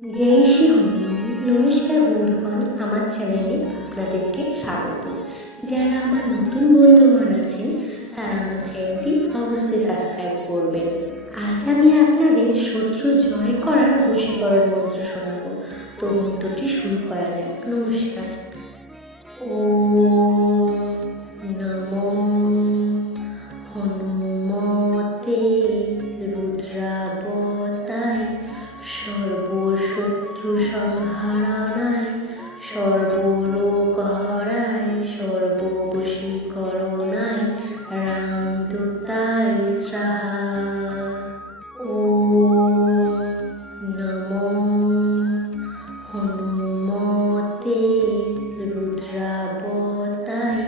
জয় শ্রী হনুমান। নমস্কার বন্ধুগণ, আমার চ্যানেলে আপনাদেরকে স্বাগত। যারা আমার নতুন বন্ধুগণ আছেন তারা আমার চ্যানেলটি অবশ্যই সাবস্ক্রাইব করবেন। আজ আমি আপনাদের শত্রু জয় করার বশীকরণ মন্ত্র শোনাবো। তো মন্ত্রটি শুরু করা যাক। নমস্কার। ওম নমো হনুমতে রুদ্রাবতায় সর্বশত্রু সংহারায় সর্বলোকহরায় সর্ববশীকরণায় রামদূতায় স্বাহা। ওম নমো হনুমতে রুদ্রাবতায়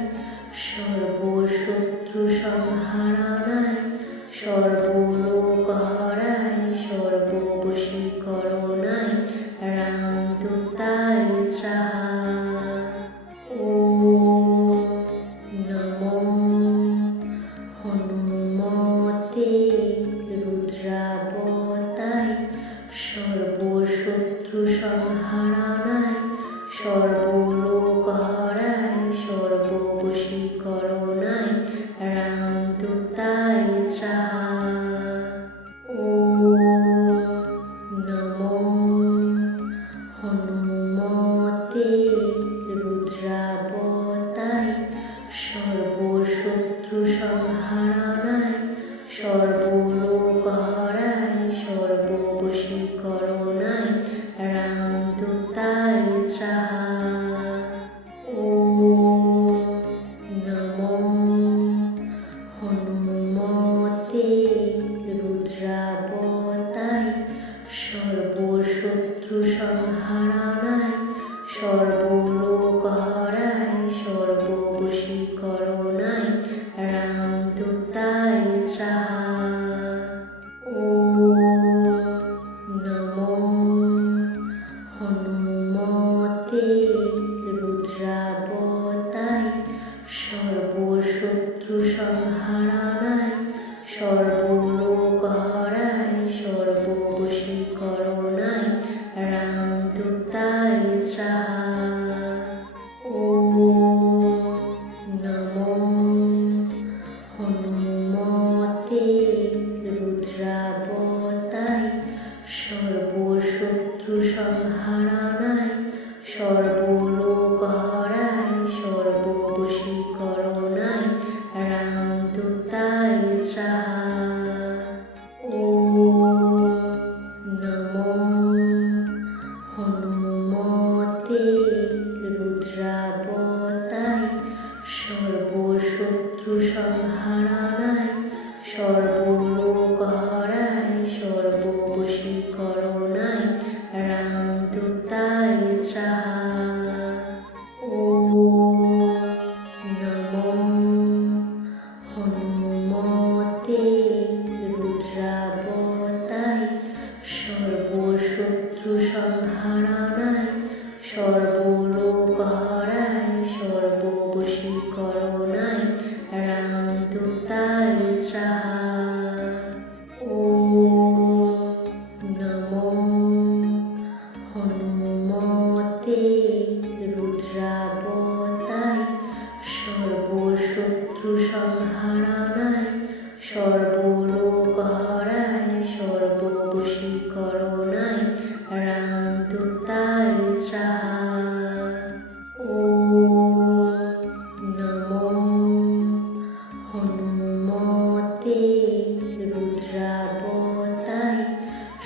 সর্বশত্রু সংহারায় সর্বলোকহরায় সর্ববশীকরণায় রামদূতায় স্বাহা। ওম নমো হনুমতে রুদ্রাবতায় সর্বশত্রু সংহারায় সর্বলোকহরায় সর্ববশীকরণায় রামদূতায় স্বাহা। ওম নমো হনুমতে রুদ্রাবতায় সর্বশত্রু সংহারায় সর্বলোকহরায় সর্ববশীকরণায় রামদূতায় স্বাহা। ওম নমো হনুমতে রুদ্রাবতায় সর্বশত্রু সংহারায় সর্বলোকহরায় সর্ববশীকরণায় রামদূতায় স্বাহা। ওম নমো হনুমতে রুদ্রাবতায় সর্বশত্রু সংহারায় সর্বলোকহরায় সর্ববশীকরণায় রামদূতায় স্বাহা। ওম নমো হনুমতে রুদ্রাবতায় সর্বশত্রু সংহারায় সর্বলোকহরায় সর্ববশীকরণায় রামদূতায় স্বাহা। ওম নমো হনুমতে রুদ্রাবতায় সর্বশত্রু সংহারায় সর্বলোকহরায় সর্ববশীকরণায় রামদূতায় স্বাহা। ওম নমো হনুমতে রুদ্রাবতায় সর্বশত্রু সংহারায় সর্বলোকহরায় সর্ববশীকরণায় রামদূতায় স্বাহা। ওম নমো হনুমতে রুদ্রাবতায় সর্বশত্রু সংহারায় সর্বলোকহরায় সর্ববশীকরণায় রামদূতায় স্বাহা। ওম নমো হনুমতে রুদ্রাবতায়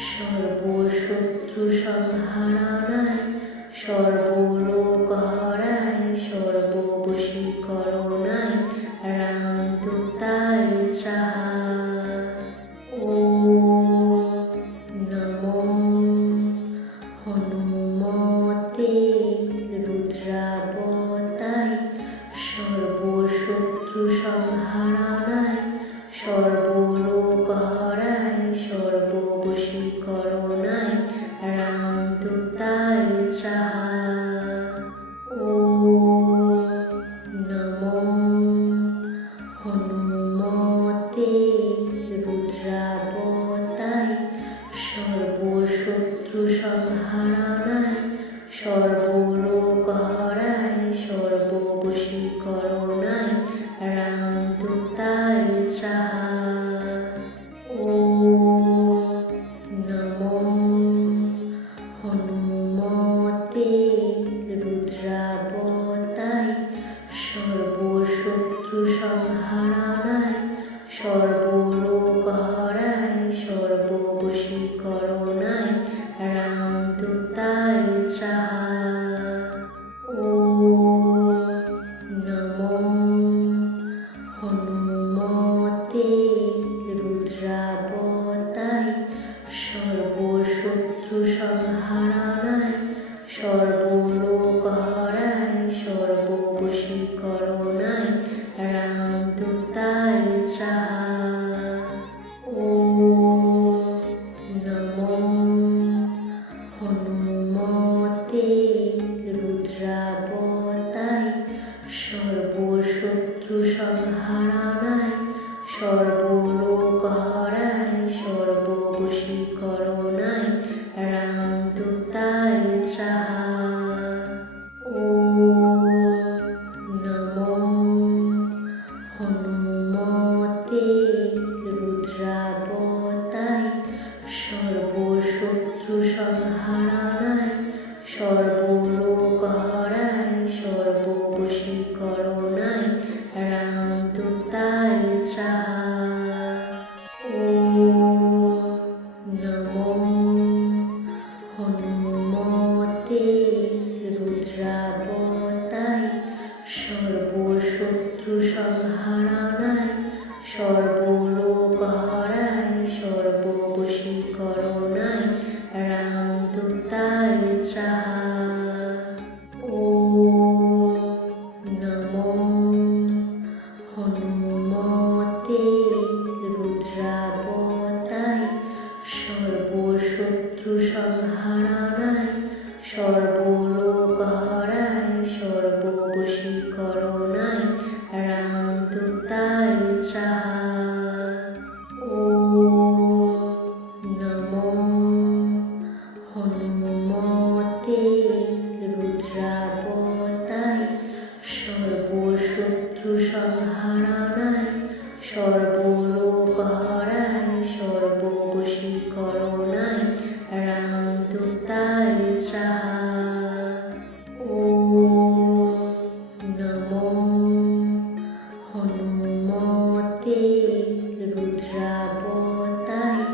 সর্বশত্রু সংহারায় সর্বলোকহরায় সর্ববশীকরণায় রামদূতায় স্বাহা। ওম নমো হনুমতে রুদ্রাবতায় সর্বশত্রু সংহারায় সর্বলোকহরায় সর্ববশীকরণায় রামদূতায় স্বাহা। সংহারায় সর্বলোক হরায় সর্ববশীকরণায় রামদূতায় স্বাহা। ওম নমো হনুমতে রুদ্রাবতায় সর্বশত্রু সংহারায় সর্বলোক হরায় সর্ববশীকরণায় রামদূতায় স্বাহা। ওম নমো হনুমতে রুদ্রাবতায় সর্বশত্রু সংহারায় সর্বলোক হরায় সর্ববশীকরণায় রামদূতায় স্বাহা। ওম নমো হনুমতে রুদ্রাবতায় সর্বশত্রু সংহারায় সর্বলোক হরায় সর্ববশীকরণায় রামদূতায় স্বাহা। ওম নমো হনুমতে রুদ্রাবতায় সর্বশত্রু সংহারায় সর্বলোক হরায় সর্ববশীকরণায় রামদূতায় স্বাহা। ওম নমো হনুমতে রুদ্রাবতায় সর্বশত্রু সংহারায় সর্বলোক হরায় সর্ববশীকরণায় রামদূতায় স্বাহা। ওম নমো হনুমতে রুদ্রাবতায় সর্বশত্রু সংহারায় সর্বলোক হরায় সর্ববশীকরণায় রামদূতায় স্বাহা। ওম নমো হনুমতে রুদ্রাবতায় সর্বশত্রু সংহারায় সর্বলোক হরায় সর্ববশীকরণায় রামদূতায় স্বাহা। ওম নমো হনুমতে রুদ্রাবতায়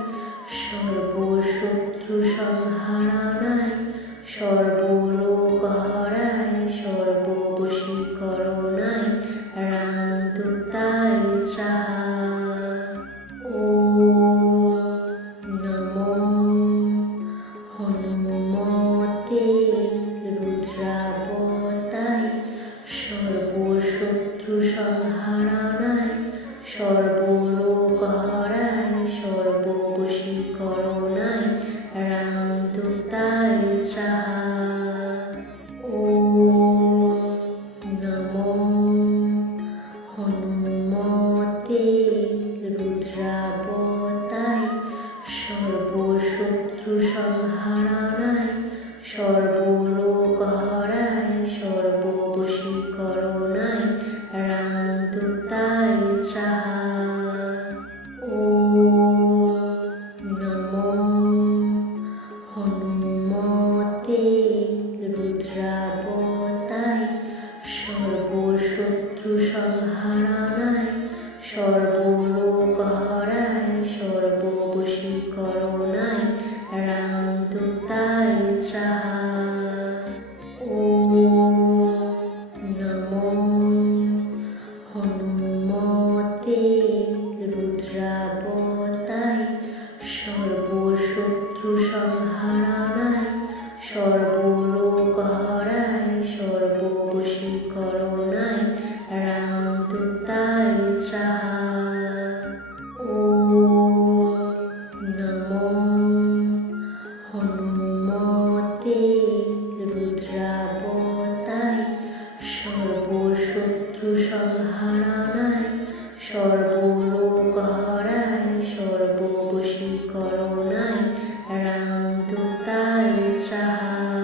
সর্বশত্রু সংহারায় সর্বলোক হরায় সর্ববশীকরণায় রামদূতায় স্বাহা। ওম নমো হনুমতে রুদ্রাবতায় সর্বশত্রু সংহারায় সর্বলোক হরায় সর্ববশীকরণায় রামদূতায় স্বাহা। ওম নমো হনুমতে রুদ্রাবতায় সর্বশত্রু সংহারায় সর্বলোক হরায় সর্ববশীকরণায় রামদূতায় স্বাহা। ওম নমো হনুমতে রুদ্রাবতায় সর্বশত্রু সংহারায় সর্বলোক হরায় সর্ববশীকরণায় রামদূতায় স্বাহা। ওম নমো হনুমতে রুদ্রাবতায় সর্বশত্রু সংহারায় সর্বলোক হরায় সর্ববশীকরণায় রামদূতায় স্বাহা। ওম নমো হনুমতে রুদ্রাবতায় সর্বশত্রু সংহারায় সর্বলোক হরায় সর্ববশীকরণায় রামদূতায় স্বাহা। সাহা।